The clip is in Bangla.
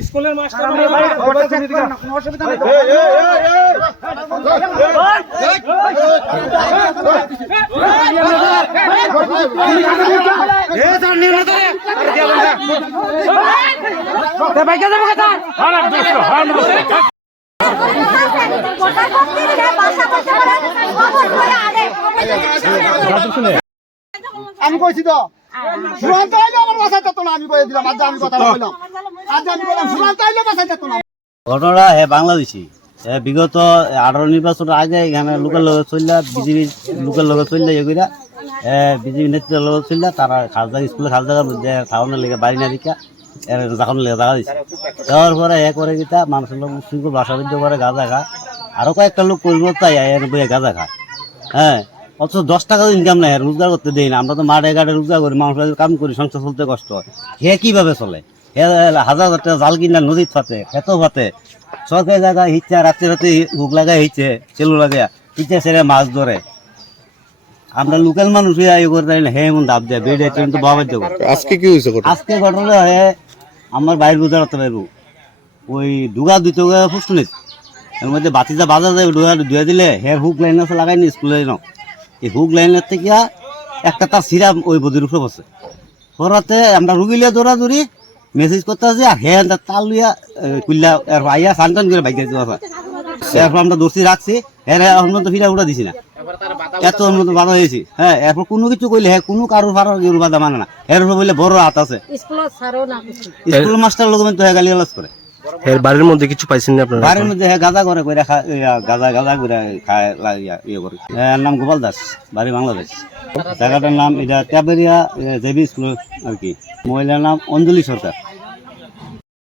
স্কুলের মাস্টার আমি কইছি তো, সুরান্ত আইলে আমার বাসায় যেত না, আমি কয়ে দিলাম, আজ আমি কথা বললাম। আজ আমি বললাম, সুরান্ত আইলে বাসায় যেত না। ঘটনা হ্যাঁ বাংলাদেশি। বিগত আঠারো নির্বাচনের আগে এখানে লোকের লোক চললা বিজেপি লোকের লোক চললা এগুলা বিজেপি নেতৃত্বের লোক চললা, তারা খালদা স্কুলে খালদার মধ্যে খাওয়ানোর লেগে বাড়ি না দিকা জাকানোর লেগে জায়গা দিচ্ছে দেওয়ার পরে এ করে দিতা মানুষের লোক মুসলিমকে বাসা বিদ্য করে গাঁজা খা। আরও কয়েকটা লোক করব তাই বইয়ে গাঁজা খায় হ্যাঁ অথচ দশ টাকা ইনকাম নাই রোজগার করতে দেই না। আমরা তো মাঠে ঘাটে রোজগার করি মানুষের কাম করি সংসার চলতে কষ্ট হয়। হে কীভাবে চলে? হে হাজার হাজার টাকা জাল কিনা নদীর ফাতে খেত ফাতে সরকারি জায়গা হিচ্ছে রাত্রে রাতে হুক লাগাই হিচ্ছে চেলু লাগাই হিচ্ছে সেরে মাছ ধরে। আমরা লোকাল মানুষ ইয়া করতে না হে এমন দাব দেয় বেড়ে কিন্তু বাবার দেবো। আজকে কি হয়েছে আজকে ঘটনা হে আমার বাইর বুঝার হতে পারব ওই ডুগা দুটো ফুসটু নিস এর মধ্যে বাতিটা বাজা যায় ডুগা ধুয়ে দিলে হের হুক লাইন আছে লাগাই নি স্কুলে ন এই হুক লাইনের থেকে একটা তার সিরাপ ওই বদির উপরে বসে। পরাতে আমরা রুগিলে দৌড়াদৌড়ি মেসেজ করতে আছে আর হে তার তাল লইয়া কুল্লা আইয়া সান্তান করে বাইক আছে এরপর আমরা দোষী রাখছি এর এখন তো ফিরা উঠা দিছি না। এত মতো বাধা হয়েছি। হ্যাঁ এরপর কোনো কিছু কইলে হ্যাঁ কোনো কারোর ফারোর গরু বাধা মানে না। এর উপর বলে বড় হাত আছে। স্কুল মাস্টার লোক তো হ্যাঁ গালি গালাজ করে। এর বাড়ির মধ্যে কিছু পাইছেন না আপনারা? বাড়ির মধ্যে হ্যাঁ গাঁজা করে কইরা গাঁজা গাঁজা করে খায় লাগিয়া ইয়ে করে। এর নাম গোপাল দাস, বাড়ি বাংলাদেশ। জায়গাটার নাম এটা ট্যাবেরিয়া জেবি স্কুল আর কি। মহিলার নাম অঞ্জলি সরকার।